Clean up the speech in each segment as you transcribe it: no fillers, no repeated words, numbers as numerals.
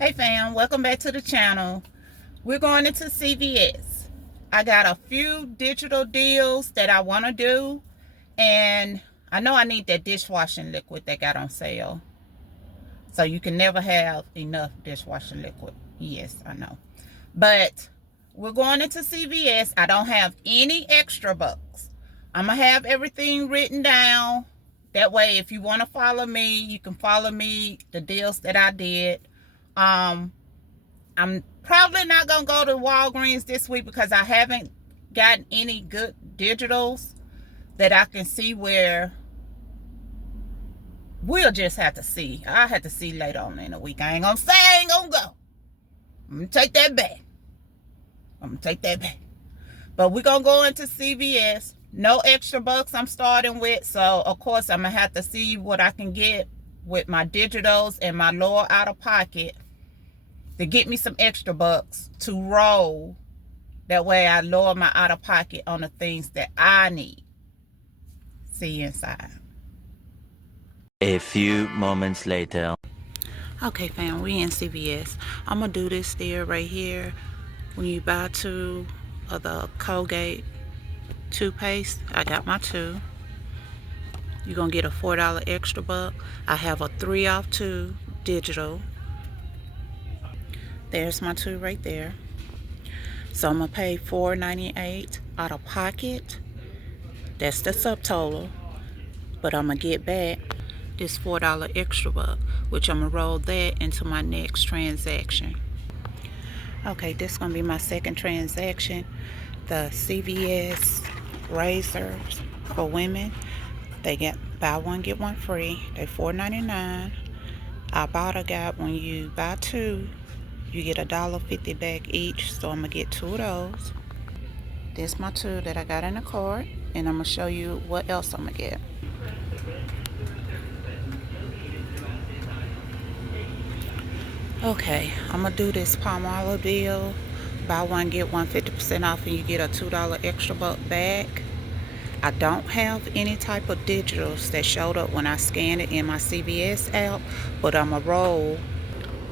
Hey fam, welcome back to the channel. We're going into CVS. I got a few digital deals that I want to do, and I know I need that dishwashing liquid that got on sale. So you can never have enough dishwashing liquid. Yes, I know. But we're going into CVS. I don't have any extra bucks. I'm going to have everything written down. That way, if you want to follow me, you can follow me, the deals that I did. I'm probably not going to go to Walgreens this week because I haven't gotten any good digitals that I can see where we'll just have to see. I'll have to see later on in the week. I ain't going to say I ain't going to go. I'm going to take that back. But we're going to go into CVS. No extra bucks I'm starting with. So, of course, I'm going to have to see what I can get with my digitals and my lower out-of-pocket to get me some extra bucks to roll. That way I lower my out-of-pocket on the things that I need. See you inside. A few moments later. Okay, fam, we in CVS. I'm going to do this deal right here. When you buy two of the Colgate toothpaste, I got my two. You're going to get a $4 extra buck. I have a 3 off 2 digital. There's my two right there. So I'm going to pay $4.98 out of pocket. That's the subtotal. But I'm going to get back this $4 extra buck, which I'm going to roll that into my next transaction. Okay, this is going to be my second transaction. The CVS razors for women. They get buy one, get one free. They're $4.99. Ibotta got when you buy two, you get $1.50 back each. So I'm going to get 2 of those. This is my 2 that I got in the cart. And I'm going to show you what else I'm going to get. Okay, I'm going to do this Palmolive deal. Buy one, get one 50% off, and you get a $2 extra buck back. I don't have any type of digitals that showed up when I scanned it in my CVS app, but I'm going to roll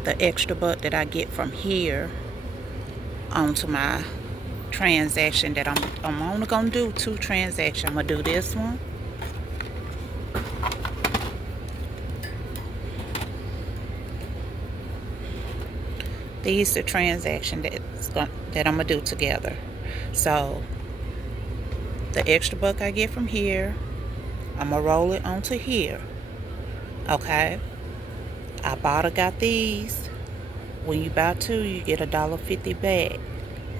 the extra buck that I get from here onto my transaction that I'm only going to do 2 transactions. I'm going to do this one. These are the transactions that I'm going to do together. So the extra buck I get from here, I'm going to roll it onto here. Okay? Ibotta got these. When you buy 2, you get $1.50 back.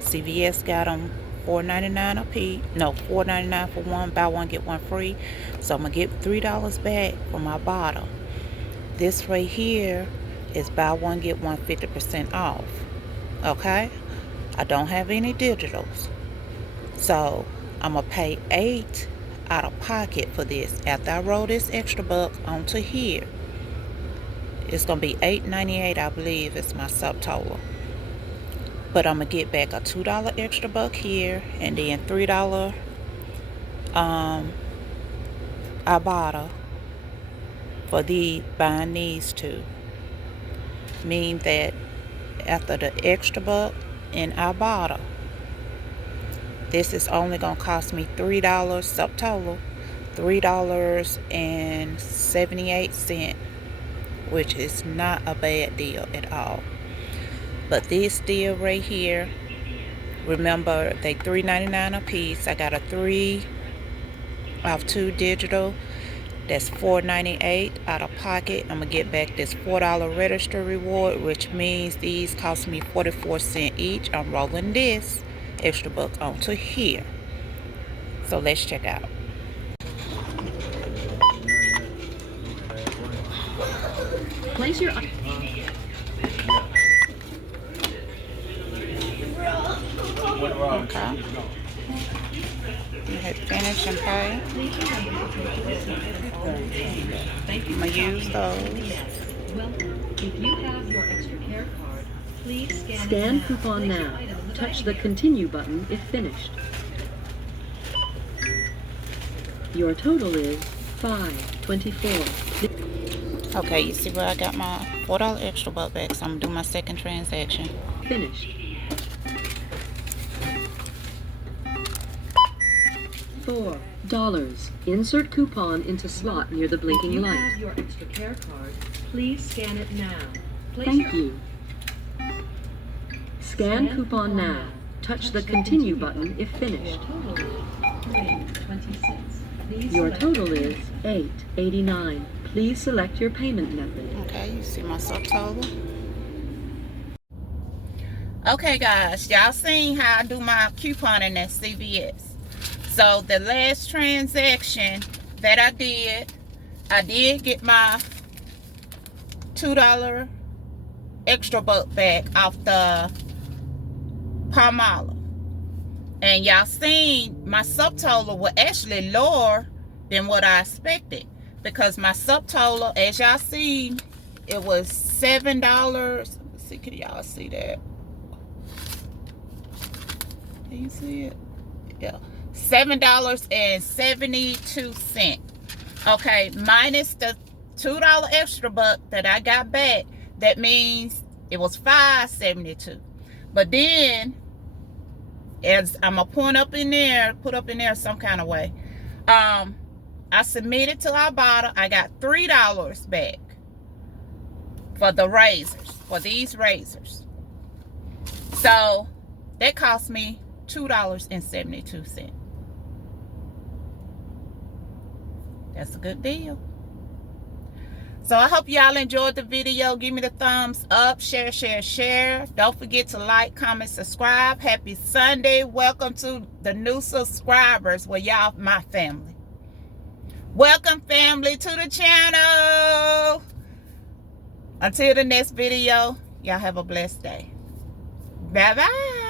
CVS got them $4.99 a piece. No, $4.99 for one. Buy one, get one free. So I'm going to get $3 back from Ibotta. This right here is buy one, get one 50% off. Okay? I don't have any digitals. So I'm going to pay $8 out of pocket for this. After I roll this extra buck onto here, it's going to be $8.98, I believe, is my subtotal. But I'm going to get back a $2 extra buck here, and then $3 Ibotta for buying these 2. Mean that after the extra buck in Ibotta, this is only going to cost me $3 subtotal, $3.78, which is not a bad deal at all. But this deal right here, remember they $3.99 a piece. I got a 3 off 2 digital. That's $4.98 out of pocket. I'm going to get back this $4 register reward, which means these cost me 44 cents each. I'm rolling this extra buck onto here. So let's check out. Place your... Okay. Hit finish and pay. I'm going to use those. Welcome. If you have your extra care card, please scan coupon now. Touch the continue button if finished. Your total is $5.24. Okay, you see where I got my $4 extra buck back, so I'm gonna do my second transaction. Finished. $4. Insert coupon into slot near the blinking If you light. have your extra care card, please scan it now. Thank you. Scan coupon now. Touch the continue button if finished. Your total is $8.89. Please select your payment method. Okay, you see my subtotal. Okay, guys, y'all seen how I do my couponing at CVS. So the last transaction that I did get my $2 extra buck back off the Palmolive. And y'all seen my subtotal was actually lower than what I expected, because my subtotal, as y'all see, it was $7. Let's see, can y'all see that? Can you see it? Yeah, $7.72. Okay, minus the $2 extra buck that I got back, that means it was $5.72. But then, as I'm gonna put up in there some kind of way, I submitted to Ibotta. I got $3 back for the razors, for these razors. So that cost me $2.72. That's a good deal. So I hope y'all enjoyed the video. Give me the thumbs up, share. Don't forget to like, comment, subscribe. Happy Sunday. Welcome to the new subscribers. Well, y'all my family. Welcome, family, to the channel. Until the next video, y'all have a blessed day. Bye-bye.